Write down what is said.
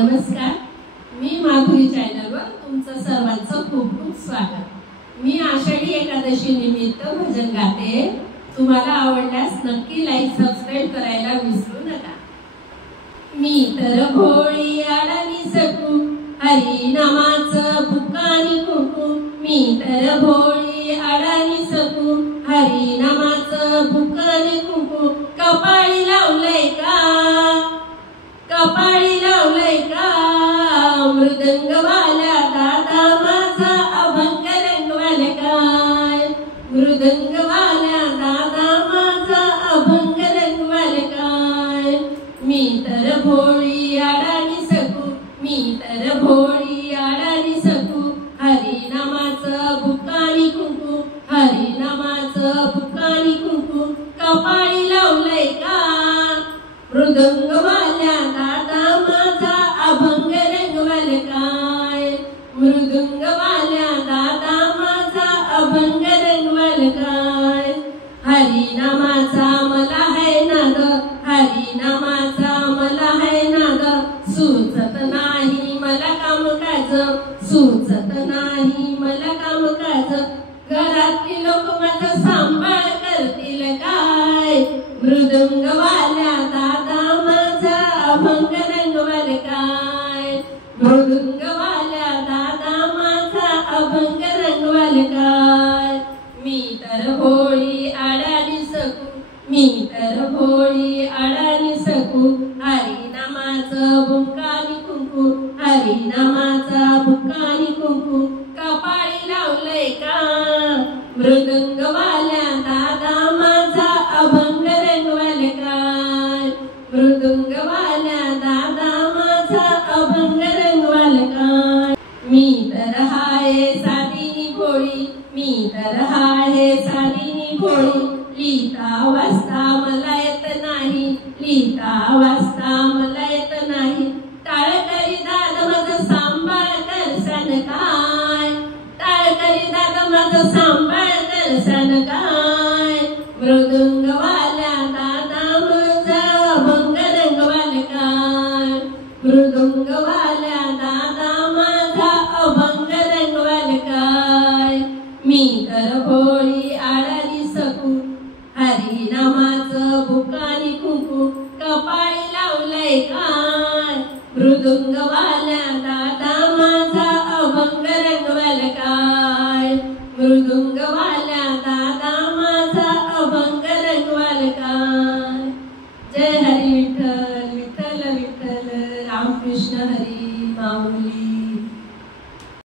नमस्कार, मी माधुरी चॅनलवर तुमचं सर्वांचं खूप खूप स्वागत। मी आषाढी एकादशी निमित्त भजन गाते। तुम्हाला आवडल्यास नक्की लाईक सबस्क्राइब करायला विसरू नका। मी तर भोळी अडाणी सकू, हरी नामाचं भुक्कानी कुंकू। मी तर भोळी अडाणी सकू, हरी नामाचं भुक्कानी कुंकू। कपाळी लावलंय का, कपाळी लावलंय का, मृदंगवाल्या दादा माझा अभंग रंगवाल काय। मृदंगवाल्या दादा माझा अभंग रंगवाल काय। मी तर भोळी अडाणी सकू, मी तर भोळी अडाणी सकू। हरी नामाचं भुक्कानी कुंकू, हरी नामाचं भुक्कानी कुंकू। कपाळी लावलंय का, मृदंगवाल्या दादा माझा अभंग रंगवाल काय। मृदंगवाल्या दादा माझा अभंग रंगवाल काय। हरी नामाचा मला है नाद, हरी नामाचा मला है नाद। सुचत नाही मला कामकाज, सुचत नाही मला कामकाज। घरातली लोक माझा सांभाळ करतील काय। मृदंगवाल्या दादा माझा अभंग रंगवाल काय। मृदंगवाल्या दादा माझा अभंग रंगवाल काय। मी तर भोळी अडाणी सकू, मी तर भोळी अडाणी सकू। हरी नामाचं भुक्कानी कुंकू, हरी नामाचा भुक्कानी कुंकू। कपाळी लावलंय का, मृदंगवाल्या दादा माझा अभंग रंगवाल काय। मृदंगवाल्या दादा माझा अभंग रंगवाल काय। मी तर हाय साधीनी भोळी, मी तर हाय साधीनी भोळी। लिहिता वाचता मला येत नाही, लिहिता वाचता मला येत नाही। टाळकरी दादा माझा सांभाळ करसान काय। टाळकरी दादा माझा सांभाळ करसान काय। मृदंगवाल्या दादा माझा अभंग रंगवाल काय। मृदंगवाल्या दादा माझा अभंग रंगवाल काय। मी तर भोळी अडाणी सकू, हरी नामाचं भुक्कानी कुंकू। कपाळी लावलंय काय, मृदंगवाल्या दादा माझा अभंग रंगवाल काय। मृदंगवाल्या दादा माझा अभंग रंगवाल काय। जय हरी विठ्ठल, विठ्ठल विठ्ठल, रामकृष्ण हरी माऊली।